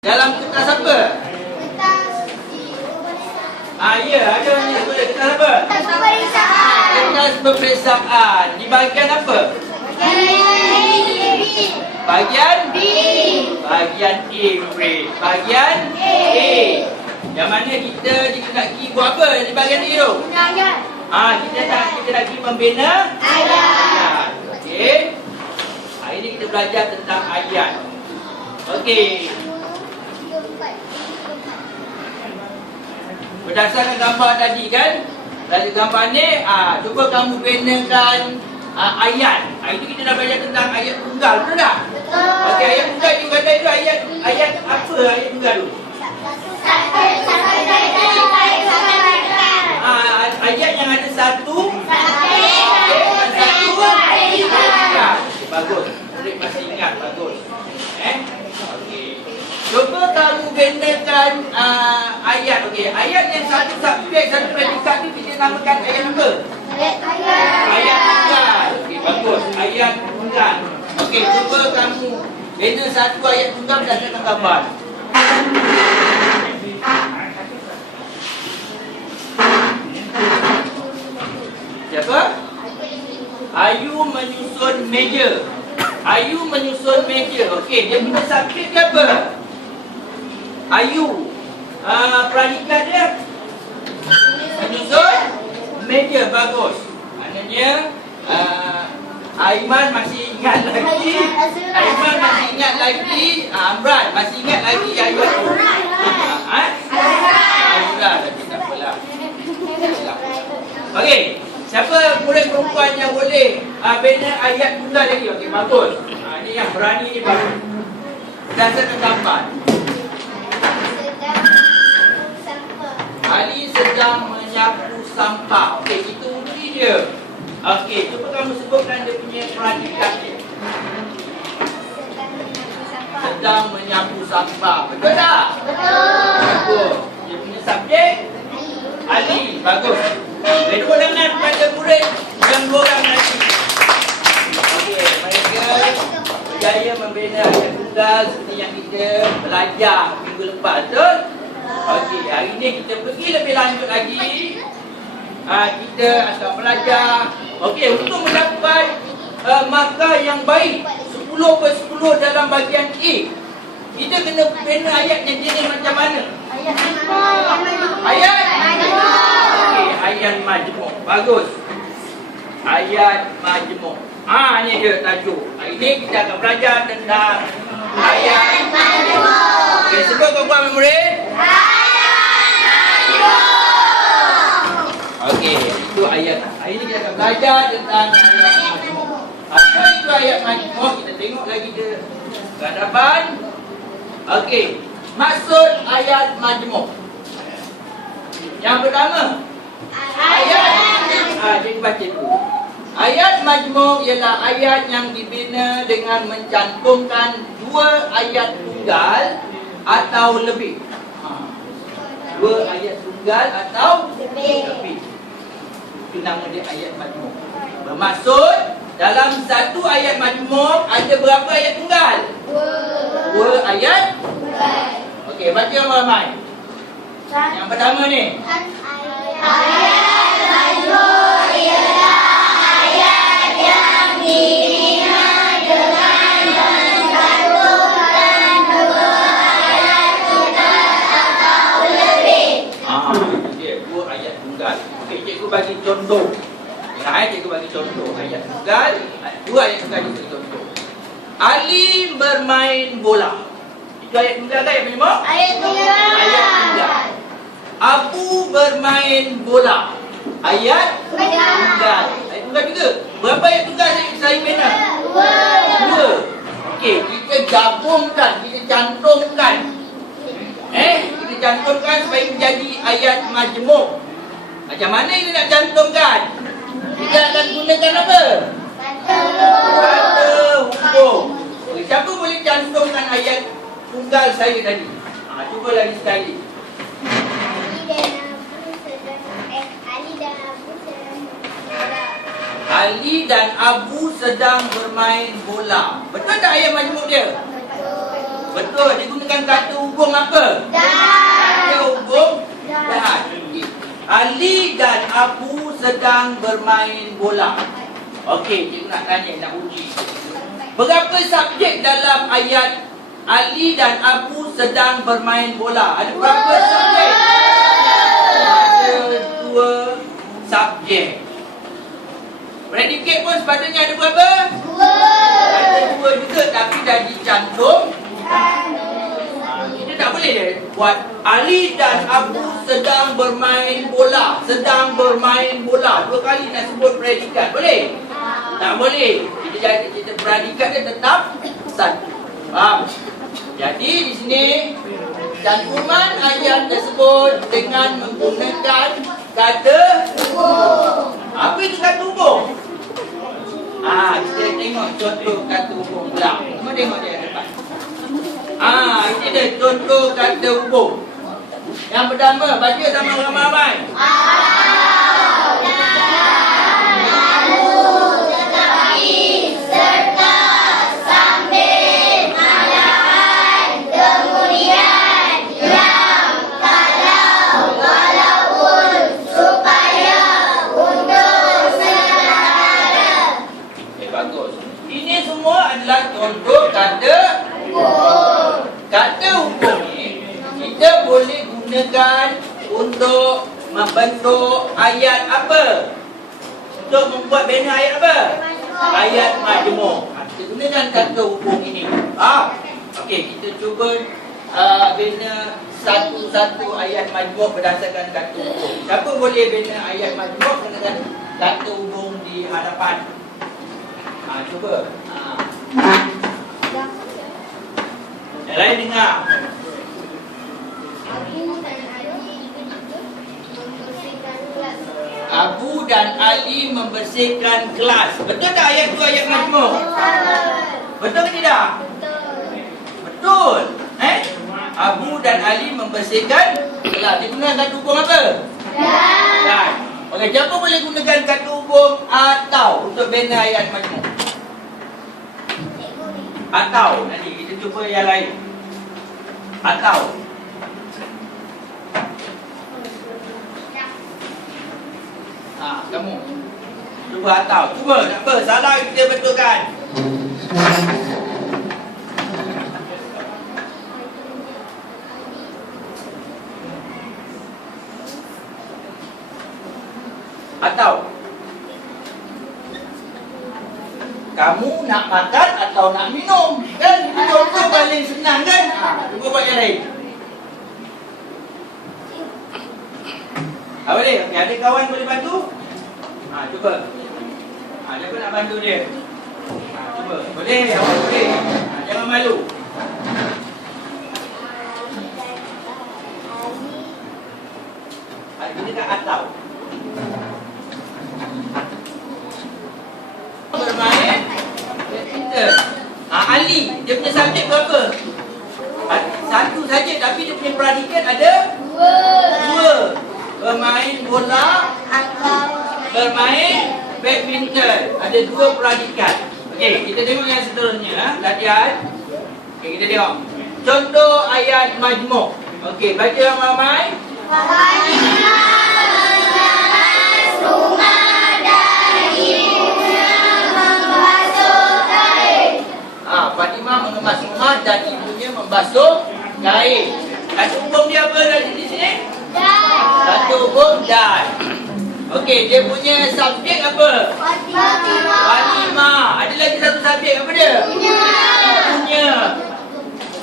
Dalam kertas apa? Ya, ada ni. Kertas apa? Kertas peperiksaan. Di bahagian apa? Bahagian B. Bahagian A, murid. Bahagian A. Yang mana kita nak pergi buat apa di bahagian A tu? Kita nak pergi membina ayat. Okey. Hari ni kita belajar tentang ayat. Okey. Berdasarkan gambar tadi kan, dari gambar ni, cuba kamu benakan ayat. Itu kita dah belajar tentang ayat tunggal, betul tak? Okey, ayat tunggal you kata itu ayat apa ayat tunggal tu? Ayat yang ada satu. Bagus. Murid masih ingat, bagus. Okey. Cuba kamu benakan ayat. Okey, ayat yang satu subjek, satu predikat ni kita namakan ayat apa? Ayat tunggal. Okey, bagus. Ayat tunggal. Okey, cuba kamu bina satu ayat tunggal berdasarkan gambar. Siapa? Ayu menyusun meja. Ayu menyusun meja. Okey, dia punya subjek dia apa? Ayu. Predikat dia menyusun meja. Bagus. Maknanya Aiman masih ingat lagi. Aiman masih ingat lagi. Amran masih ingat lagi ayat tu. Amran lagi tak apalah. Okey. Siapa murid perempuan yang boleh bina ayat tunggal lagi? Okey, bagus. Ini yang berani ni bagus. Berdasarkan gambar. Ali sedang menyapu sampah. Okey, itu undi dia. Okey, cuba kamu sebutkan dia punya predikat dia. Sedang menyapu sampah. Betul tak? Betul. Bagus. Dia punya subjek Ali. Bagus. Tepuk tangan pada murid yang dua orang lagi. Okey, mereka berjaya membina ayat tunggal seperti yang kita belajar minggu lepas, betul? Okey, hari ini kita pergi lebih lanjut lagi. Kita akan belajar. Okey, untuk mendapat markah yang baik 10/10 dalam bahagian A, kita kena bina ayat yang jenis macam mana? Ayat ayat majmuk. Bagus. Ayat majmuk. Ni dia tajuk. Hari ni kita akan belajar tentang ayat majmuk. Okey, sebut tuan-tuan murid. Ayat majmuk. Okey, itu ayat. Hari ni kita akan belajar tentang ayat majmuk. Apa itu ayat majmuk? Kita tengok lagi ke hadapan. Okey, maksud ayat majmuk. Yang pertama, ayat jadi baca dulu. Ayat majmuk ialah ayat yang dibina dengan mencantumkan dua ayat tunggal atau lebih. Dua ayat tunggal atau lebih. Itu nama dia ayat majmuk. Bermaksud dalam satu ayat majmuk ada berapa ayat tunggal? Dua ayat. Okey, baca ramai-ramai. Yang pertama ni. Ayat majmuk ialah ayat yang dibina dengan mencantumkan dua ayat tunggal atau lebih. Itu dia, dua ayat tunggal. Okey, cikgu bagi contoh. Cikgu bagi contoh ayat tunggal. Dua ayat tunggal itu contoh. Ali bermain bola. Itu ayat tunggal kan yang majmuk? Ayat tunggal. Ayat tunggal. Abu bermain bola. Ayat tunggal. Ayat tunggal juga. Berapa ayat tunggal saya bina? Dua. Okey, kita gabungkan, kita cantumkan. Kita cantumkan supaya menjadi ayat majmuk. Macam mana kita nak cantumkan? Kita akan gunakan apa? Kata hukum. Okay, siapa boleh cantumkan ayat tunggal saya tadi? Cuba lagi sekali. Ali dan Abu sedang bermain bola. Betul tak ayat majmuk dia? Betul. Betul. Dia gunakan kata hukum. hubung apa? Kata hubung dan. Ali dan Abu sedang bermain bola. Okey, cikgu nak tanya, nak uji. Berapa subjek dalam ayat Ali dan Abu sedang bermain bola? Ada berapa subjek? Ada 2 subjek. Predikat pun sepatutnya ada berapa? 2. Ada 2 juga, tapi dah dicantum. Kita tak boleh buat Ali dan Abu sedang bermain bola. Sedang bermain bola 2 kali nak sebut predikat. Boleh? Tak boleh. Kita predikat dia tetap satu. Faham? Jadi di sini cantuman ayat tersebut dengan menggunakan kata hubung. Apa itu kata hubung? Kita tengok contoh kata hubung pula. Cuma tengok dia depan. Ini dia contoh kata hubung. Yang pertama, baca sama ramai-ramai. Ini semua adalah contoh kata hubung. Kata hubung ni kita boleh gunakan untuk membentuk ayat apa? Untuk membuat bina ayat apa? Ayat majmuk. Kita gunakan kata hubung ini. Okey, kita cuba bina satu-satu ayat majmuk berdasarkan kata hubung. Siapa boleh bina ayat majmuk dengan kata hubung di hadapan? Cuba. Yang lain dengar. Abu dan Ali membersihkan kelas. Betul tak ayat tu ayat majmuk? Betul ke tidak? Betul. Abu dan Ali membersihkan kelas. Dia gunakan kata hubung apa? Dan. Okey, siapa boleh gunakan kata hubung atau untuk bina ayat majmuk? Atau nanti kita cuba yang lain. Atau kamu cuba atau cuba tak apa, salah kita betulkan. Atau kamu nak makan atau nak minum, kan? Itu contoh paling senang, kan? Cuba buat yang lain. Boleh? Ada kawan boleh bantu? Cuba. Siapa nak bantu dia? Cuba. Boleh? Awak boleh. Jangan malu. Kita kat atau bermain badminton. Ali, dia punya subjek berapa? Satu saja, tapi dia punya predikat ada 2. Bermain bola, bermain badminton. Ada 2 predikat. Okey, kita tengok yang seterusnya. Latihan. Okey, kita tengok contoh ayat majmuk. Okey, baca ramai-ramai. Fatimah mengemas rumah dan ibunya membasuh kain. Kata hubung dia apa tadi di sini? Kata hubung dan. Okey, dia punya subjek apa? Fatimah. Ada lagi satu subjek apa dia? Ibunya.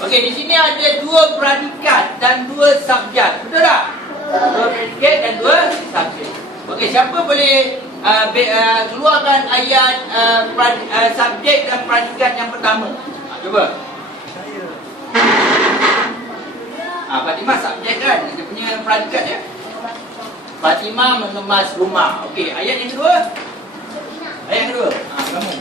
Okey, di sini ada 2 predikat dan 2 subjek. Betul tak? 2 predikat dan 2 subjek. Okey, siapa boleh keluarkan ayat subjek dan predikat yang pertama? Cuba. Fatimah subjek kan? Dia punya predikat ya. Fatimah mengemas rumah. Okey, ayat yang kedua. Ayat yang kedua. Kamu.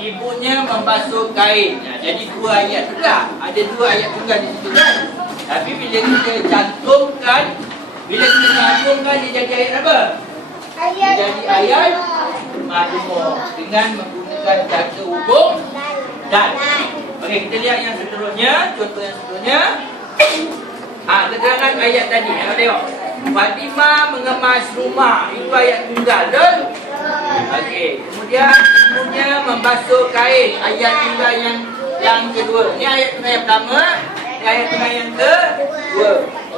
Ibunya membasuh kain. Jadi 2 ayat. Betul tak? Ada 2 ayat tunggal di situ kan? Tapi bila kita cantumkan, dia jadi ayat apa? Dia jadi ayat majmuk dengan menggunakan kata hubung dan. Okey, kita lihat yang seterusnya. Contoh yang seterusnya. Keterangan ayat tadi. Tengok. Fatimah mengemas rumah. Itu ayat tunggal, betul? Okey. Kemudian membasuh kain. Ayat tunggal yang kedua. Ini ayat tunggal yang pertama. Ini ayat tunggal yang kedua.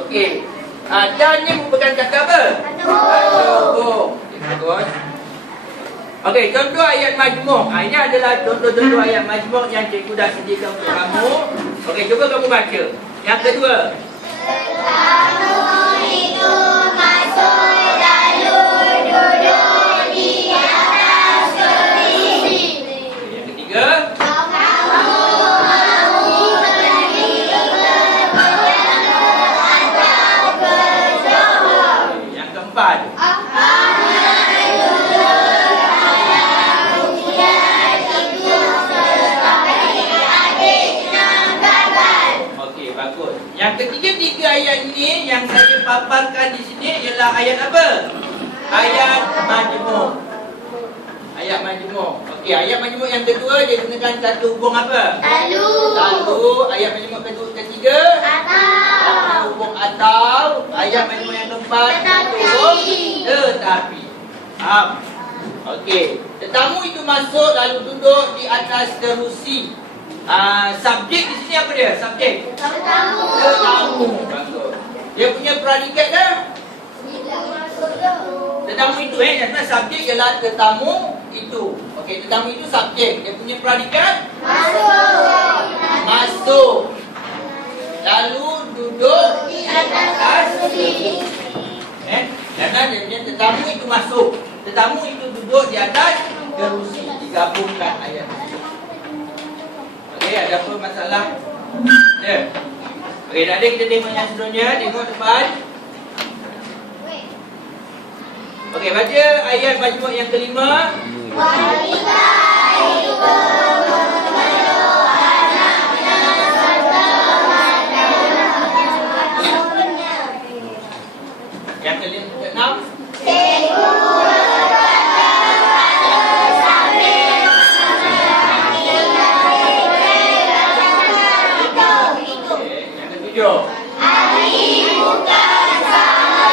Okey. Dan ni merupakan kata apa? Kata. Bagus. Okey, contoh ayat majmuk. Ini adalah contoh-contoh ayat majmuk yang cikgu dah sediakan untuk kamu. Okey, cuba kamu baca. Yang kedua. Tetamu itu masuk lalu duduk di atas kursi. Yang ketiga. Kamu mau pergi ke Bengkulu atau ke Johor. Yang keempat. Yang ketiga-tiga ayat ini yang saya paparkan di sini ialah ayat apa? Ayat majmuk. Ayat majmuk. Okey, ayat majmuk yang kedua dia gunakan satu hubung apa? Lalu ayat majmuk ketiga satu hubung atau. Ayat majmuk yang keempat satu hubung tetapi. Faham? Okey, tetamu itu masuk lalu duduk di atas kerusi. Subjek di sini apa dia? Subjek. Tetamu. Dia punya predikat dah. Tetamu itu jangan subjek ialah tetamu itu. Okey, tetamu itu subjek. Dia punya predikat masuk. Lalu duduk di atas kursi. Jangan dia tetamu itu masuk. Tetamu itu duduk di atas kerusi. Digabungkan ayat. Okey, ada apa masalah? Ya. Okey, dah ada kita tengok yang seterusnya. Tengok depan. Okey, baca ayat majmuk yang kelima. Wanita itu memeluk anaknya serta matanya. Yang keenam. Ahli bukan sama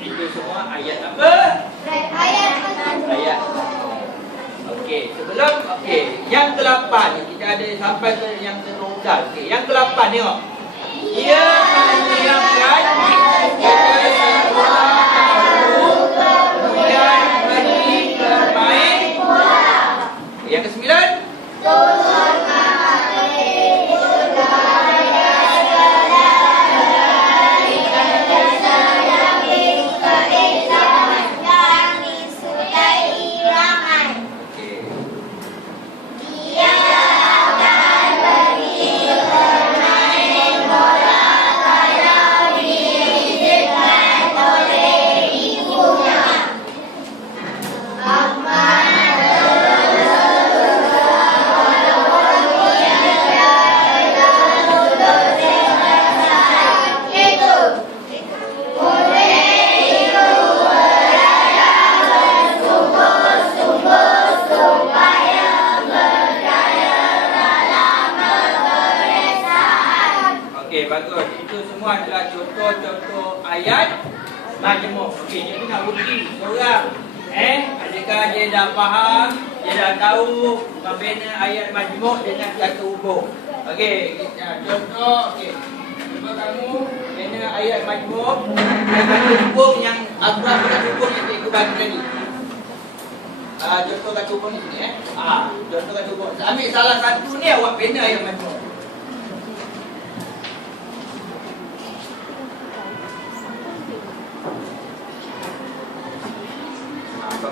Itu semua ayat apa? Ayat. Okey, sebelum yang ke-8 kita ada sampai ke yang ke-12. Okey, yang ke-8 tengok. Ia menyiapkan sebuah lagu kemudian pergi bermain bola. Yang ke-9. Okey, bagus. Itu semua adalah contoh-contoh ayat majmuk. Okey, jadi nak uji seorang. Adakah dia dah faham, dia dah tahu membina ayat majmuk dengan satu hubung. Okey, contoh. Okey, cuba kamu bina ayat majmuk dengan satu hubung yang akrab dengan hubung yang cikgu bagi tadi. Contoh kata hubung ni sini. Contoh kata hubung. Ambil salah satu ni awak bina ayat majmuk.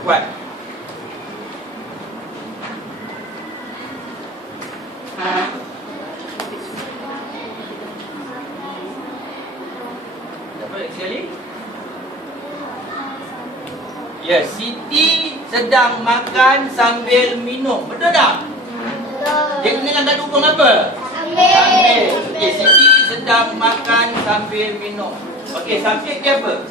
Kuat. Apa lagi sekali? Ya, Siti sedang makan sambil minum. Betul tak? Dia gunakan kata hubung apa? Sambil. Okey, Siti sedang makan sambil minum. Okey, subjek dia apa?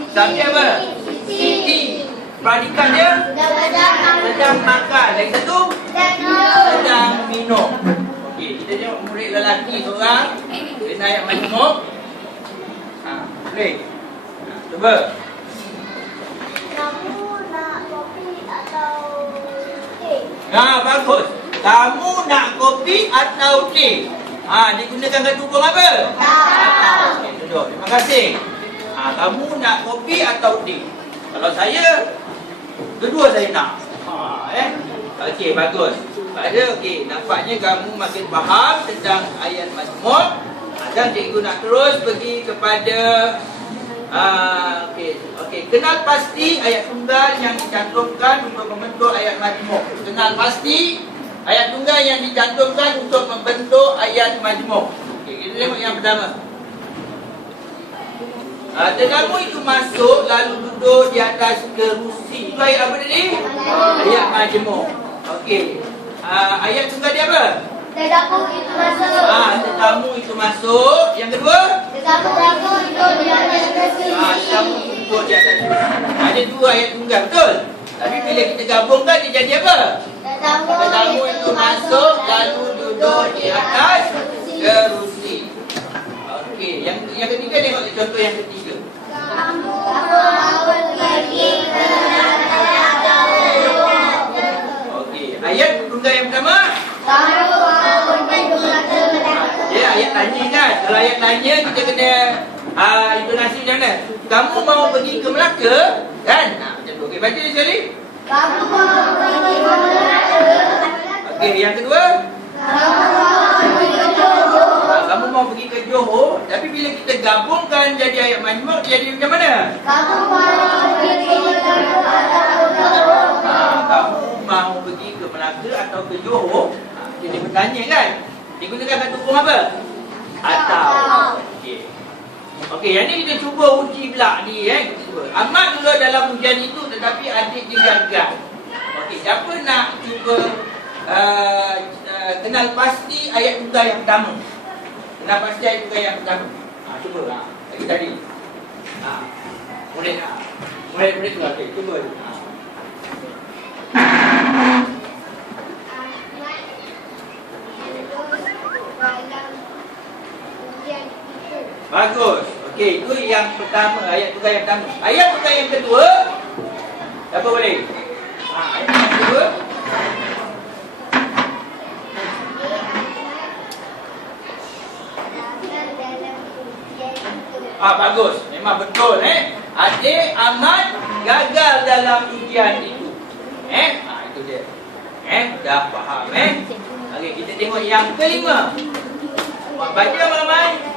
Subjek apa? Siti. Perhatikan dia. Sedang makan. Lagi satu. Sedang minum. Okey, kita tengok murid lelaki seorang. Dia naik majmuk. Boleh. Cuba. Kamu nak kopi atau teh? Bagus. Kamu nak kopi atau teh? Digunakan kata hubung apa? Okey, duduk. Terima kasih. Kamu nak kopi atau teh? Kalau saya, kedua saya nak. Okey, bagus. Okey, nampaknya kamu makin faham tentang ayat majmuk. Dan cikgu nak terus pergi kepada okey. Kenal pasti ayat tunggal yang dicantumkan untuk membentuk ayat majmuk. Kenal pasti ayat tunggal yang dicantumkan untuk membentuk ayat majmuk. Okey, kita tengok yang pertama. Tetamu itu masuk lalu duduk di atas kerusi. Itu ayat apa tadi? Ayat majmuk. Okey. Ayat tunggal dia apa? Tetamu itu masuk. Tetamu itu masuk. Yang kedua? Tetamu itu di atas kursi. Tetamu duduk di atas kerusi. Ada dua ayat tunggal, betul? Tapi bila kita gabungkan dia jadi apa? Tetamu itu masuk lalu duduk di atas kerusi. Okey, yang ketiga tengok contoh yang ketiga. Kamu mau pergi ke atau Okey, ayat tunggal yang pertama. kamu mau pergi ke Dia ayat tanya kan. Kalau ayat tanya kita kena intonasi macam mana? Kamu mau pergi ke Melaka? Kan? Macam tu. Okey, baca dia sekali. kamu mau pergi ke Melaka? Okey, yang kedua. Kamu mau pergi ke Johor? Kamu mau pergi ke Johor, tapi bila kita gabungkan jadi ayat majmuk, jadi macam mana? Kamu mau pergi ke Melaka atau ke Johor? Kamu mau pergi ke Melaka atau ke Johor? Jadi bertanya kan? Digunakan kata hubung apa? Atau. Okey. Okey, yang ni kita cuba uji pula ni kita cuba. Amat dulu dalam ujian itu tetapi adik dia gagal. Okey, siapa nak cuba kenal pasti ayat tunggal yang pertama? Kenal pasti ayat tunggal yang pertama. Cuba lagi tadi. Murid tu okey, cuba. Bagus. Okey, itu yang pertama, ayat tunggal yang pertama. Ayat tunggal yang kedua. Siapa boleh? Ayat yang kedua. Bagus. Memang betul Adik amat gagal dalam ujian itu. Itu dia. Dah faham Okey, kita tengok yang kelima. Baca ramai.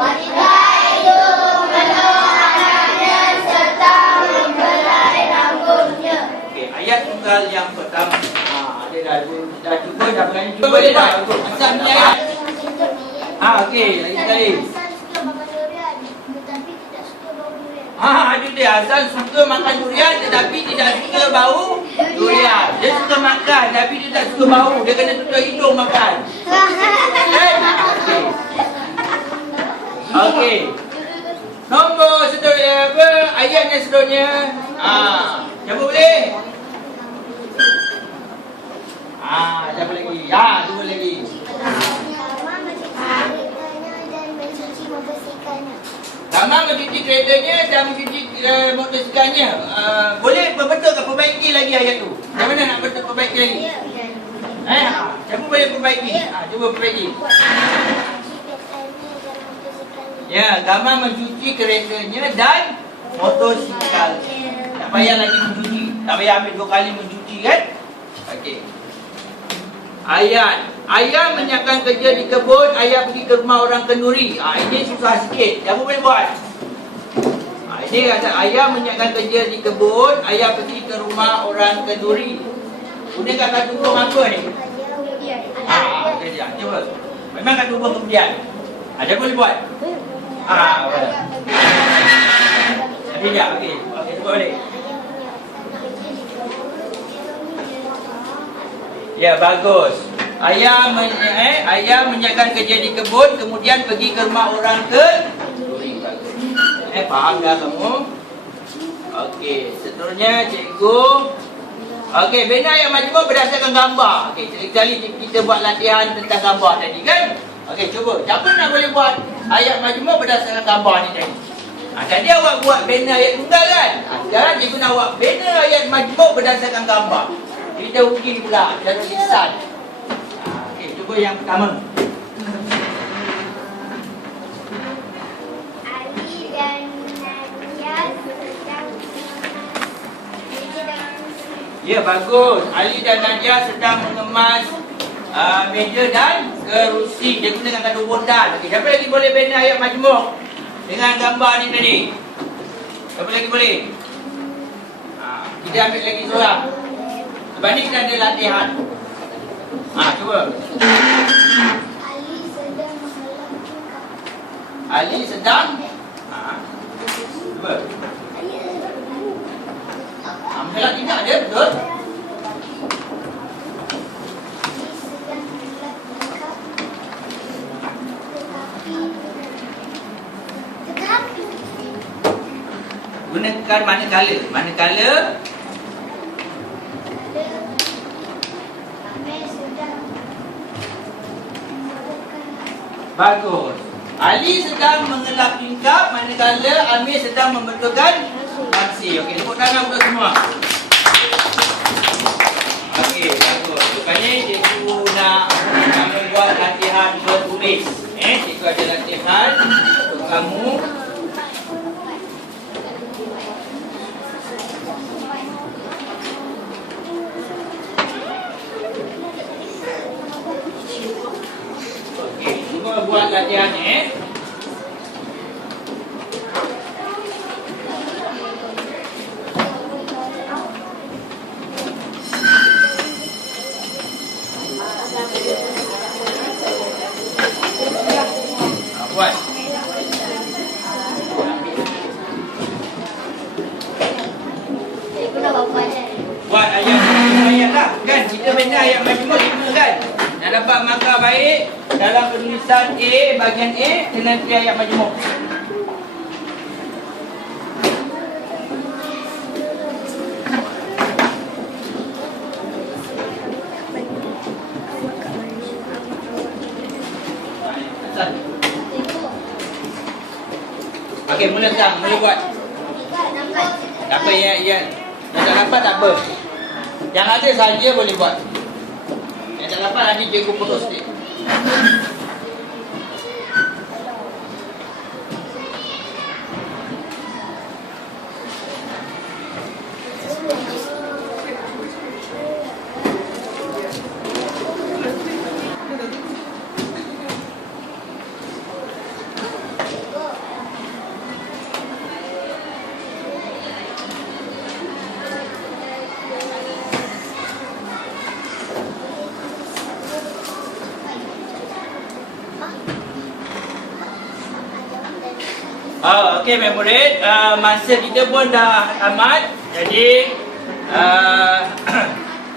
Wanita itu memeluk anaknya serta membelai rambutnya. Okey, ayat tunggal yang pertama. Dia dah cuba dah berani cuba dia dah. Asal ni ayat. Okey, lagi sekali. Itu dia. Hasan suka makan durian tetapi tidak suka bau durian. Dia suka makan tapi dia tak suka bau. Dia kena tutup hidung makan. Okey. Nombor seterusnya apa? Ayat yang seterusnya. Siapa boleh? Siapa lagi? Dua lagi. Ramah mencuci keretanya dan mencuci motosikalnya. Boleh perbaiki lagi ayat tu. Macam mana nak perbaiki lagi? Siapa boleh perbaiki? Cuba perbaiki. Ya, Gamar mencuci keretanya dan motosikalnya. Tak payah lagi mencuci. Tak payah ambil 2 kali mencuci kan? Okey. Ayah menyiapkan kerja di kebun, ayah pergi ke rumah orang kenduri. Ini susah sikit. Siapa boleh buat? Ini kata ayah menyiapkan kerja di kebun, ayah pergi ke rumah orang kenduri. Kemudian kata hubung apa ni? Kemudian. Cuba. Memang kata hubung kemudian. Siapa boleh buat? Boleh. Sekejap, okey. Okey, cuba balik. Ya, bagus. Ayah menyiapkan kerja di kebun, kemudian pergi ke rumah orang kenduri. Faham dah kamu? Okey, seterusnya cikgu. Okey, bina ayat majmuk berdasarkan gambar. Okey, sekali kita buat latihan tentang gambar tadi kan? Okey, cuba. Siapa nak boleh buat ayat majmuk berdasarkan gambar ni tadi? Tadi awak buat bina ayat tunggal kan? Sekarang cikgu nak buat bina ayat majmuk berdasarkan gambar. Kita uji pula cara lisan. Okey, cuba yang pertama. Ali dan Nadia sedang Ya, bagus. Ali dan Nadia sedang mengemas meja dan kerusi. Dia gunakan kata bondan. Okey, siapa lagi boleh bina ayat majmuk dengan gambar ni tadi? Siapa lagi boleh? Kita ambil lagi seorang. Sebab ni kita ada latihan. Cuba. Ali sedang menghalang tingkap. Ali sedang. Cuba. Menghalang tingkap ada, betul? Gunakan manakala. Manakala bagus. Ali sedang mengelap tingkap manakala Amir sedang membetulkan maksi. Okey, tepuk tangan untuk semua. Okey, bagus. Rupanya cikgu nak membuat latihan bertulis. Cikgu ada latihan untuk kamu. Cuba buat latihannya. Buat. Buat ayat lah kan. Kita bina ayat majmuk 5 kan. Nak dapat markah baik dalam penulisan A, bahagian A, kena pilih ayat majmuk. Okey, mula sekarang, mula buat. Tak apa, yang tak dapat tak apa. Yang ada saja boleh buat. Yang tak dapat nanti cikgu putus sikit. Okey, murid, masa kita pun dah amat. Jadi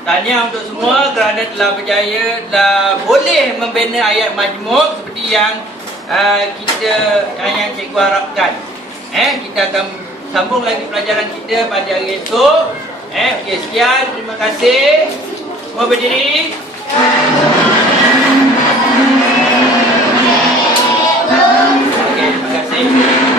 tahniah untuk semua kerana telah berjaya, telah boleh membina ayat majmuk seperti yang yang cikgu harapkan. Kita akan sambung lagi pelajaran kita pada hari esok. Okey, sekian, terima kasih. Semua berdiri. Okey, terima kasih.